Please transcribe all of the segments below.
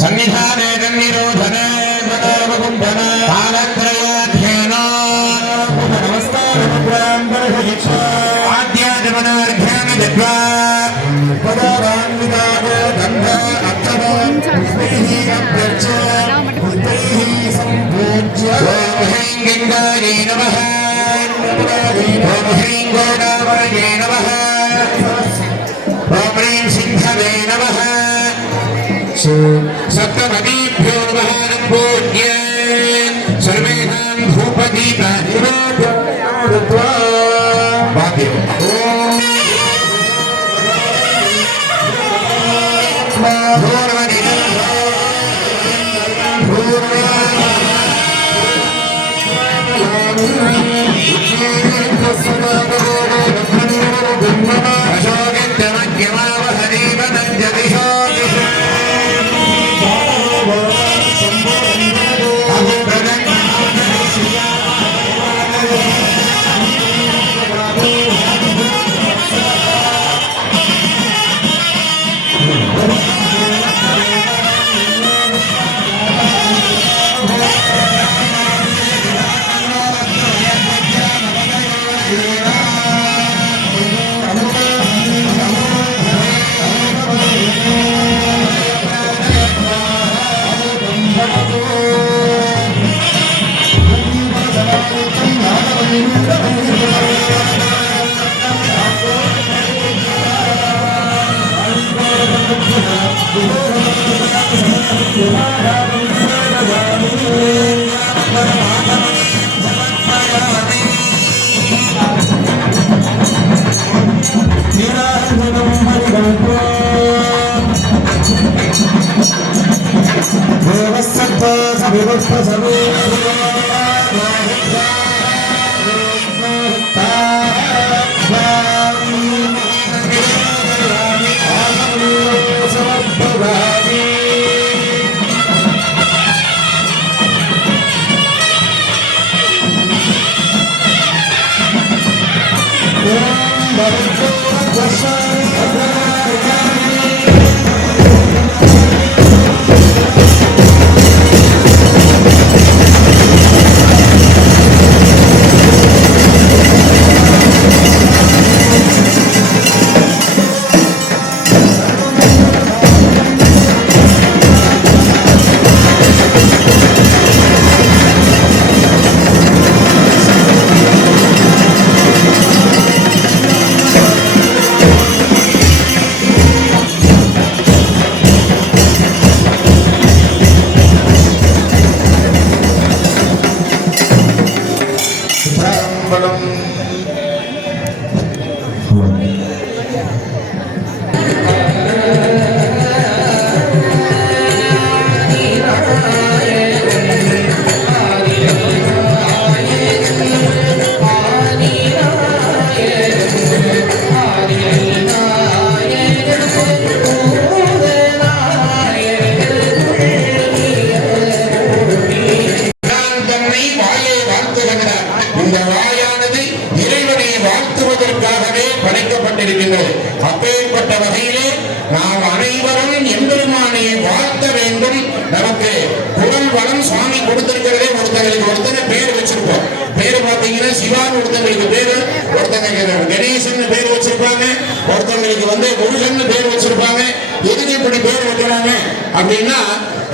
सन्निधाने निरोधने कालत्रयाध्ययनो आद्याजमनार्घ्यान दत्वा पदावान्वितावो गन्ध अक्षरैः सम्पूज्य ॐ ह्रीं गङ्गायै नमः ॐ ह्रीं गोदावर्यै नमः ॐ ह्रीं सिन्धवे नमः सप्तमदीभ्यो नमः पूज्य सर्वेषां धूपदीप கணேசன் பேர் வச்சிருப்பாங்க, ஒருத்தவங்களுக்கு முருகன் பேர் வச்சிருப்பாங்க. எதுக்கு இப்படி பேர் வைக்கிறாங்க அப்படின்னா,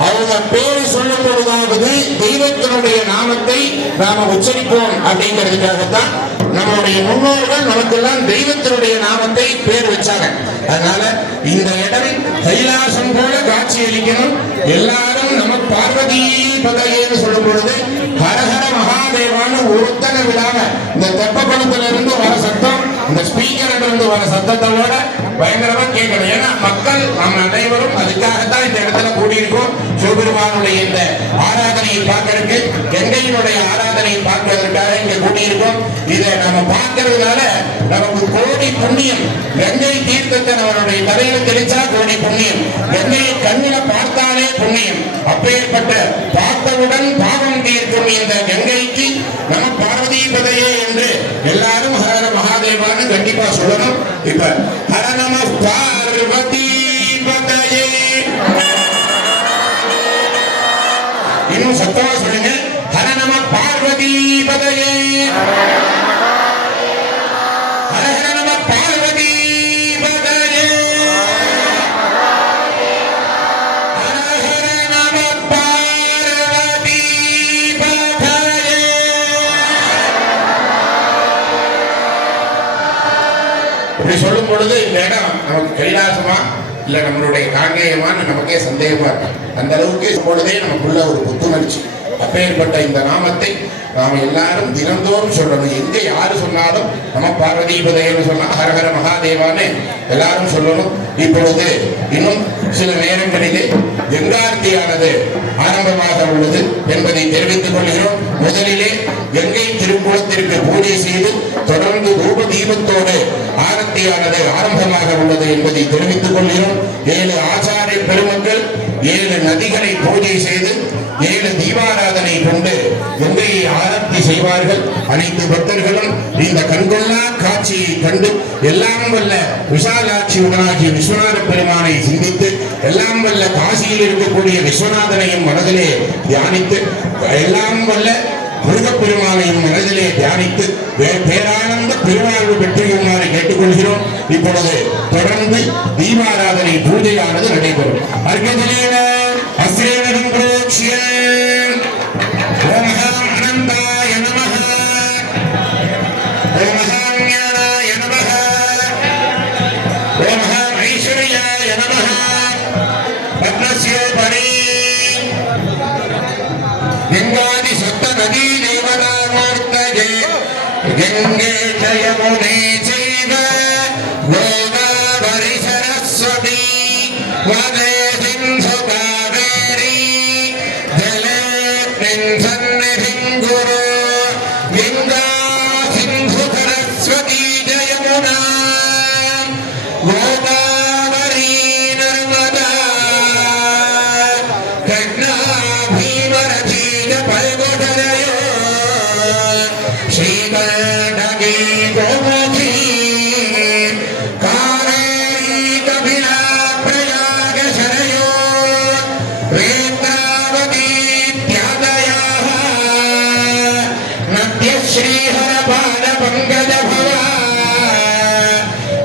அவங்க பேர் சொல்லும் பொழுதாவது தெய்வத்தினுடைய நாமத்தை நாம உச்சரிப்போம் அப்படிங்கிறதுக்காகத்தான் நம்மளுடைய முன்னோர்கள் நமக்கெல்லாம் தெய்வத்தினுடைய நாமத்தை பேர் வச்சாங்க. அதனால இந்த இடம் கைலாசம் போல காட்சி அளிக்கணும். எல்லாரும் நம்ம பார்வதி பதையேன்னு சொல்லும் பொழுது ஹரஹர மகாதேவான்னு ஒருத்தனை விடாம இந்த தெப்பக்குளத்துல இருந்து வர சத்தம், இந்த ஸ்பீக்கர்ல இருந்து வர சத்தத்தோட பயங்கரமா கேட்கணும். ஏன்னா மக்கள் நம்ம அனைவரும் அதுக்காகத்தான் இந்த இடத்துல கூடியிருக்கோம். சிவபெருமானுடைய இந்த ஆராதனையை பார்க்கறதுக்கு, கங்கையினுடைய ஆராதனையை பார்ப்பதற்காக இங்க கூடியிருக்கோம். இதை நம்ம பார்க்கறதுனால நமக்கு கோடி புண்ணியம். கங்கை தீர்த்தத்தை நம்மளுடைய தலையில தெளிச்சா கோடி புண்ணியம், கங்கையை கண்ணில பார்த்தாலே புண்ணியம். அப்பேற்பட்ட பார்த்தவுடன் பாவம் தீர்க்கும் இந்த கங்கைக்கு நம்ம பார்வதி பதையே என்று எல்லாரும் ஹர மகாதேவான்னு கண்டிப்பா சொல்லணும். இப்ப ஹர நம பார்வதி பதையே, இன்னும் சத்தமா சொல்லுங்க. ஹர நம பார்வதி பதையே, ஹர ஹர நம பார்வதி பதையே, ஹர ஹர நம பார்வதி பதையே. இப்படி சொல்லும் பொழுது இந்த இடம் நமக்கு கைலாசமா இல்ல நம்மளுடைய காங்கேயமான்னு நமக்கே சந்தேகமா இருக்கு. அந்த அளவுக்கு பொழுதே நமக்குள்ள ஒரு புத்துணர்ச்சி. அப்பேற்பட்ட இந்த நாமத்தை நாம எல்லாரும் தினந்தோறும் சொல்லணும். எங்க யாரு சொன்னாலும் நம்ம பார்வதி பதையன்னு சொன்னா ஹரஹர மகாதேவான்னு எல்லாரும் சொல்லணும். இப்பொழுது இன்னும் சில நேரங்களிலே கங்கார்த்தியானது ஆரம்பமாக உள்ளது என்பதை தெரிவித்துக் கொள்கிறோம். முதலிலே கங்கை திருக்குளத்திற்கு பூஜை செய்து தொடர்ந்து ரூப தீபத்தோடு ஆரத்தியானது ஆரம்பமாக உள்ளது என்பதை தெரிவித்துக் கொள்கிறோம். 7 ஆச்சாரிய பெருமக்கள் 7 நதிகளை பூஜை செய்து 7 தீபாராதனை கொண்டு கங்கையை ஆரத்தி செய்வார்கள். அனைத்து பக்தர்களும் இந்த கண்கொள்ளா காட்சியை கண்டு எல்லாம் வல்ல விஷாலாட்சியுடனாகிய விஸ்வநாத பெருமானை சிந்தித்து எல்லாம் வல்ல காசியில் இருக்கக்கூடிய விஸ்வநாதனையும் மனதிலே தியானித்து எல்லாம் வல்ல முருகப்பெருமானையும் மனதிலே தியானித்து பேரானந்த பெருமாள் பெற்றிருமாறு கேட்டுக்கொள்கிறோம். இப்பொழுது தொடர்ந்து தீபாராதனை பூஜையானது நடைபெறும். அர்க்கஜலேன அஸ்ரேணம் புரோக்ஷ்ய ஓம் அனந்தாய நமஹ, ஓம் ஞானாய நமஹ, ஓம் ஐஸ்வர்யாய நமஹ, பத்மஸ்யோபரி கங்காதி சப்த நதி தேவதாமூர்த்தஜே கங்கே ஜயமுனே சைவ கோதாவரி சரஸ்வதி வதே சிந்து காவேரி ஜலேஸ்மின் சந்நிதிம் குரு கங்கா சிந்து சரஸ்வதி ஜயமுனா கோதாவரி நர்மதா கர்ணா பீமரதி பல்குடரயோ ஸ்ரீகண்டகி கோமுகி காவேரி கபிலா பிரயாக சரயோ வேதாவதி த்யாதயாः நத்ய ஸ்ரீஹர பாத பங்கஜ பவா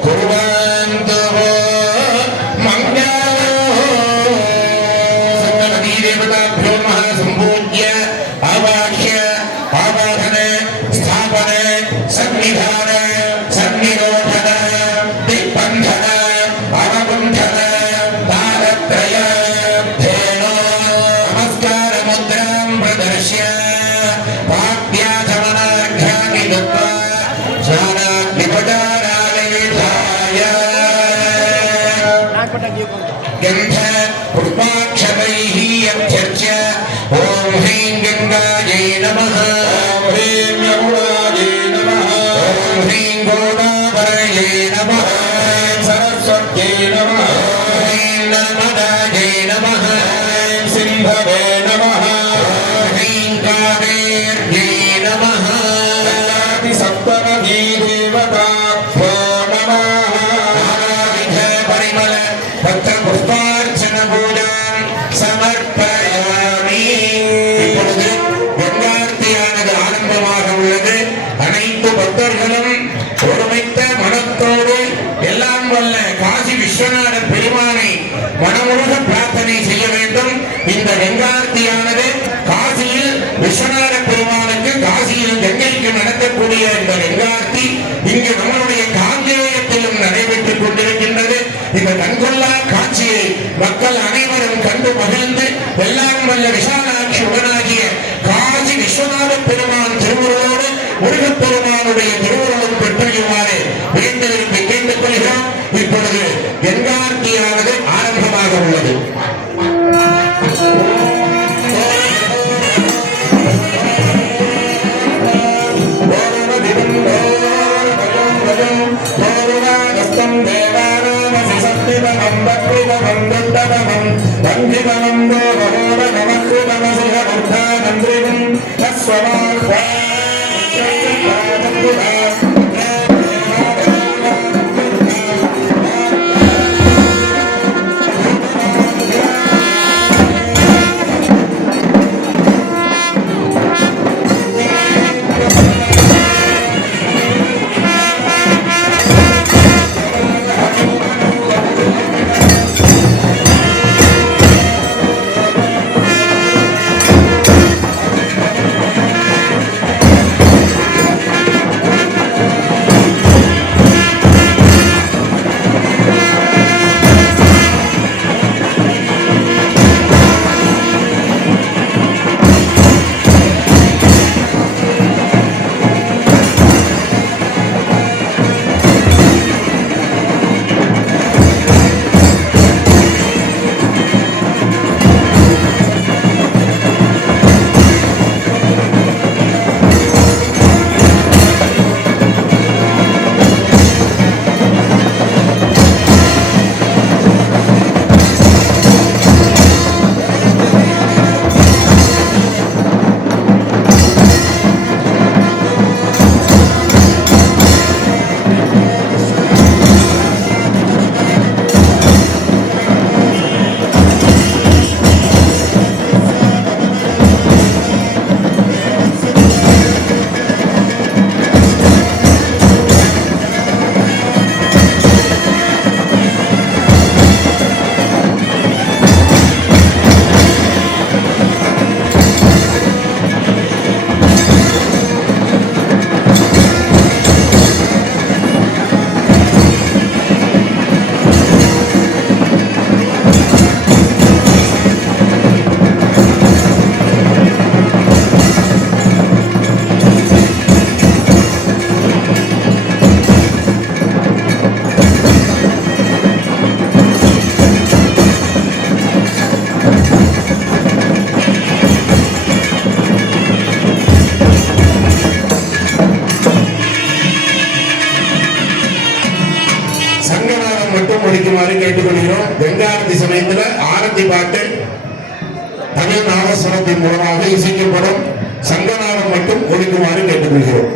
குர்வந்து மங்களோ சப்தநதி தேவதாभ्यो नमः सम्पूज्य आवाह्य आवाहन स्थापन सन्निधान सन्निरोधन दिग्बन्धन अवबन्धन तारत्रय धेनो नमस्कार मुद्रां प्रदर्श्य पाद्याचमनाघ्यानि दत्त्वा स्नानाग्निपटारालयेधाय गन्ध पुष्पाक्षतैः अभ्यर्च्य ॐ ह्रीं गङ्गायै नमः, ॐ ह्रीं यमुनायै नमः, ॐ ह्रीं गोदावर्यै नमः, ॐ सरस्वत्यै नमः, ॐ ह्रीं नर्मदायै नमः, ॐ सिन्धवे नमः, ॐ ह्रीं कावेर्यै नमः, सप्तनदी देवताभ्यो नमः। नानाविध परिमल पत्र पुष्पार्चन पूजां समर्पयामि. இப்பொழுது கங்கார்த்தியானது ஆரம்பமாக உள்ளது. அனைத்து பக்தர்களும் ஒருமை மனமுருக பிரார்த்தனை செய்ய வேண்டும். இந்த கங்காரத்தியானது காசியில் விஸ்வநாத பெருமானுக்கு, காசியில் கங்கைக்கு நடத்தக்கூடிய இந்த கங்காரத்தி இங்கு நம்மளுடைய காங்கேயத்திலும் நடைபெற்றுக் கொண்டிருக்கின்றது. இந்த கண்கொள்ளா காட்சியை மக்கள் அனைவரும் கண்டு மகிழ்ந்து எல்லாம் வல்ல விசாலாட்சி உடனாகிய காசி விஸ்வநாத பெருமான் திருவுருளோடு முருகப்பெருமானுடைய திருவுருளும் பெற்றுமாறு வேண்டுதலுக்கு கேட்டுக் கொள்கிறோம். இப்பொழுது கங்காரத்தியானது ஆரம்பமாக உள்ளது. கேட்டுக்கொள்கிறோம். கங்காரத்தி சமயத்தில் ஆரத்தி பாட்டு தமிழ் நாதஸ்வரத்தின் மூலமாக இசைக்கப்படும். சங்கநாதம் மட்டும் ஒழிக்குமாறு கேட்டுக்கொள்கிறோம்.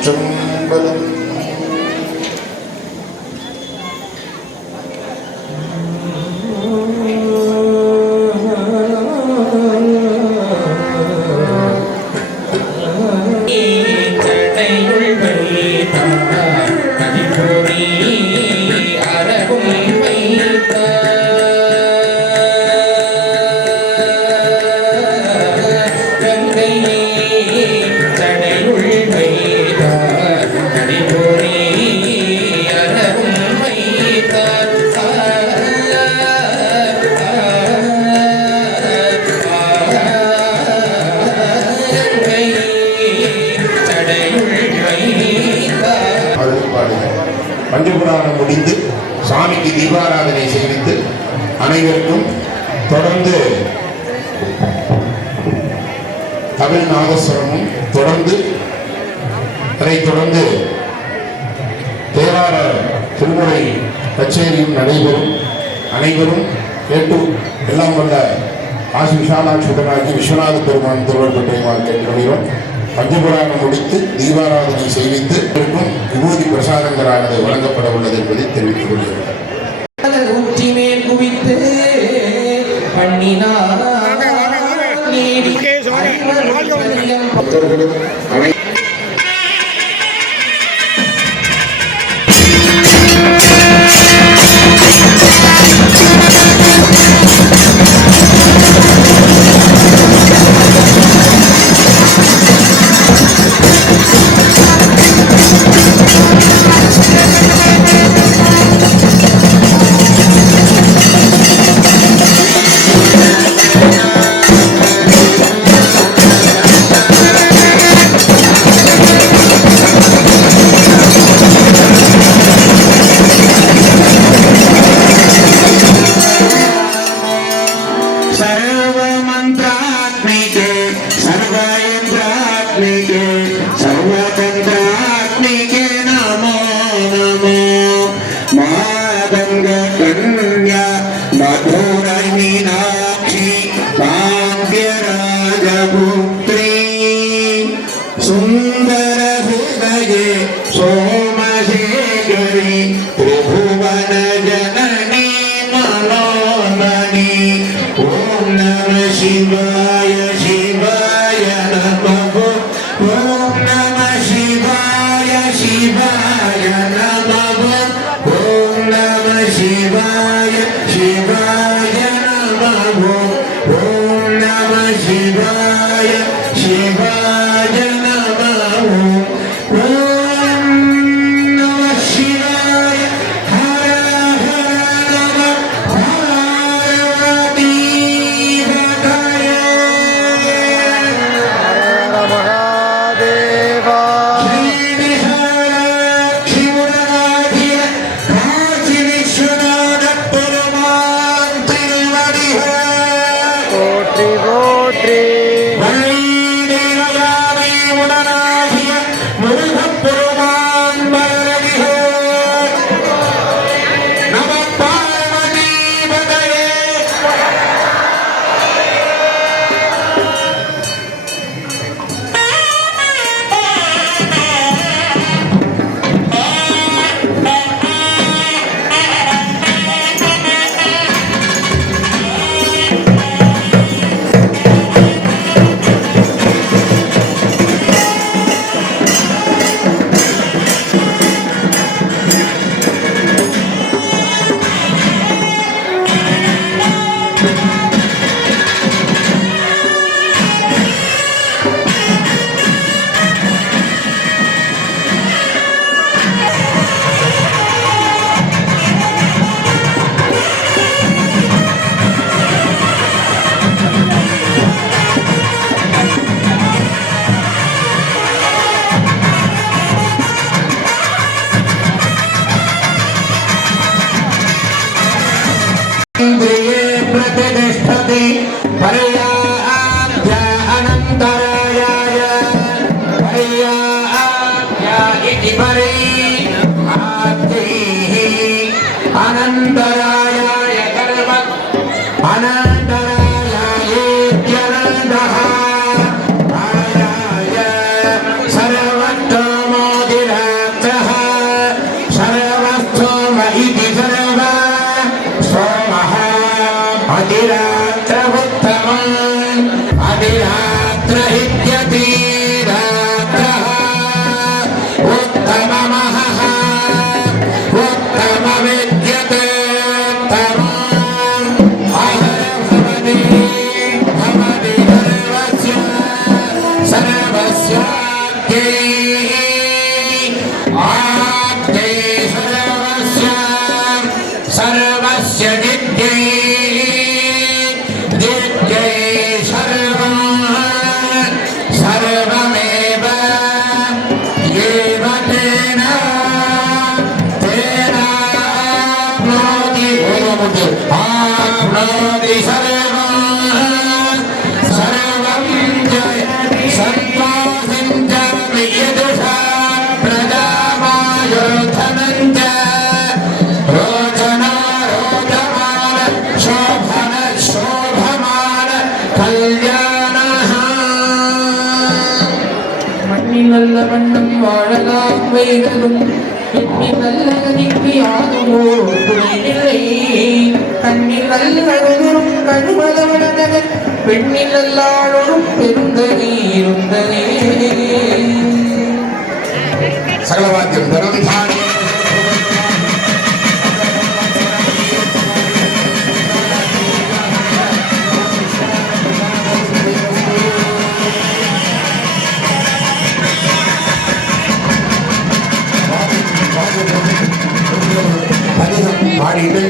திருச்சிற்றம்பலம். பஞ்சபுராணம் முடிந்து சாமிக்கு தீபாராதனை செய்வித்து அனைவருக்கும் தொடர்ந்து தமிழ் நாதஸ்வரமும் அதைத் தொடர்ந்து தேவார திருமுறை கச்சேரியும் நடைபெறும். அனைவரும் கேட்டு எல்லாம் வல்ல காசி விஷாலாட்சுடனாகி விஸ்வநாத பெருமான் திருவள் பெற்றையுமாறு கேட்டுக்கொள்கிறோம். பஞ்சபுராணம் முடித்து தீபாராதனை செய்வித்து இருக்கும் விபூதி பிரசாதங்களானது வழங்கப்பட உள்ளது என்பதை தெரிவித்துக் கொள்கிறோம். सर्वोत्तम सर्वस्य नित्यै नित्यै सर्वं सर्वमेव एव तेन आप्नोति सर्वं सर्वं जय सत्त्वासिञ्च यदुषा प्रजावायुर्धनं च रोचना रोचमान शोभन शोभमान कल्याणः மண்ணில் வண்ணம் வாழலாம் வைகளும் நல்ல நிற்கு யாதுமோ துணைநிலை கண்ணில் நல்லழுதும் கழுவதவனகன் பெண்ணில் நல்லாளொடும் பெருந்தனே இருந்தனே சகலவாத்தியம் தரம் தானே பாடிட்டு